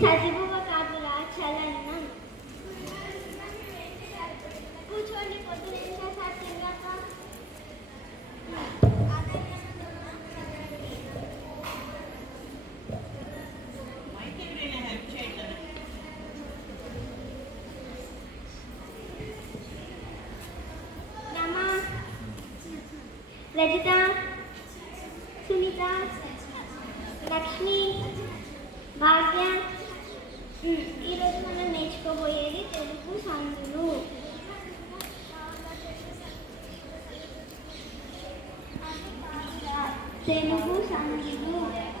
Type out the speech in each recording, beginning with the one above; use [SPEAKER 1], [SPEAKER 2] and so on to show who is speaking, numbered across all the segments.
[SPEAKER 1] Tadi. Rajitha Sunitha. Lakshmi. భాగ్య. ఈరోజు మనం నేర్చుకోబోయేది తెలుగు సందులు. తెలుగు సందులు.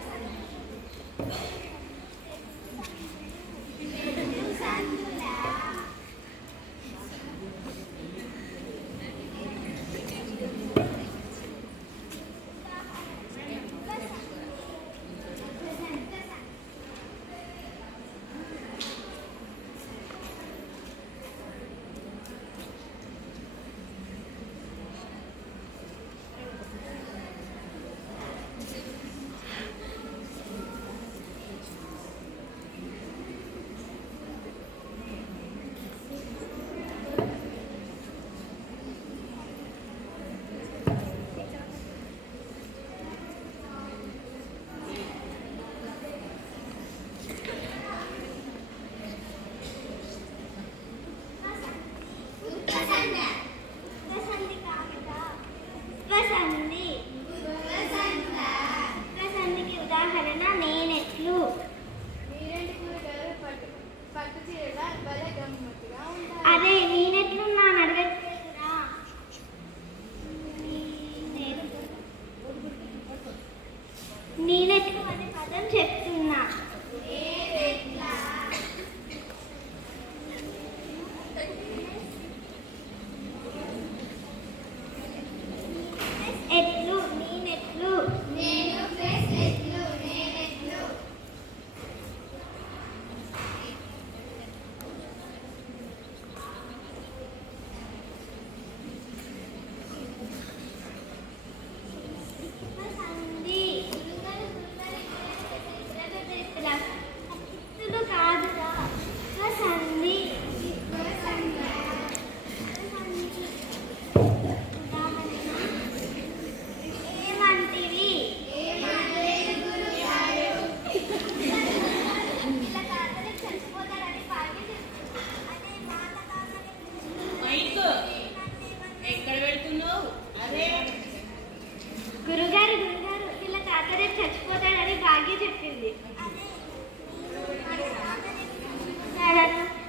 [SPEAKER 1] గురుగారు గురుగారు వీళ్ళ తాతరే చచ్చిపోతాడని భాగ్య చెప్పింది.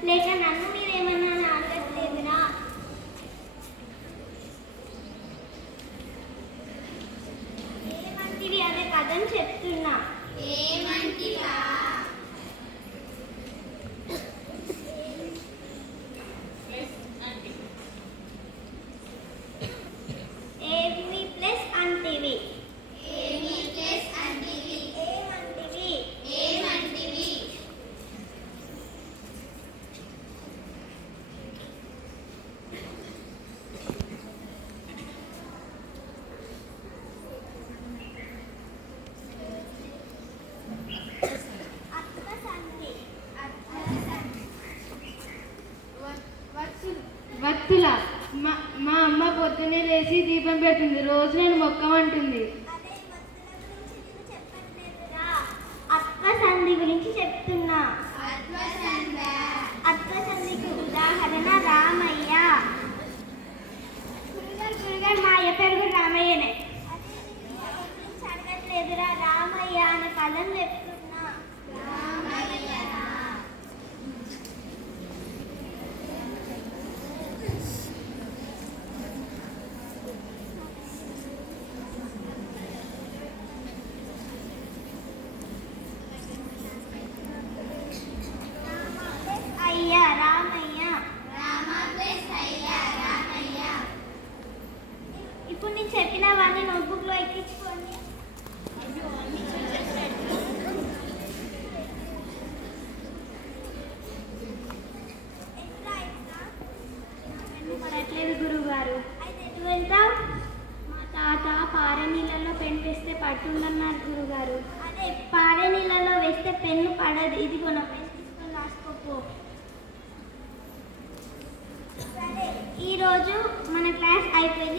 [SPEAKER 1] లేక
[SPEAKER 2] పొద్దున్నే దీపం పెడుతుంది రోజు నేను మొక్కమంటుంది.
[SPEAKER 1] మీకు చెప్పినవన్నీ నోట్బుక్లో ఎక్కించుకోండి. పడట్లేదు గురువుగారు నువ్వు వెళ్తావు? మా తాత పారే నీళ్ళలో పెన్ వేస్తే పట్టుందన్నారు గురుగారు. అదే పారే నీళ్ళలో వేస్తే పెన్ను పడదు. ఇది కొన తీసుకొని రాసుకోపో ఈరోజు మన క్లాస్ అయిపోయింది.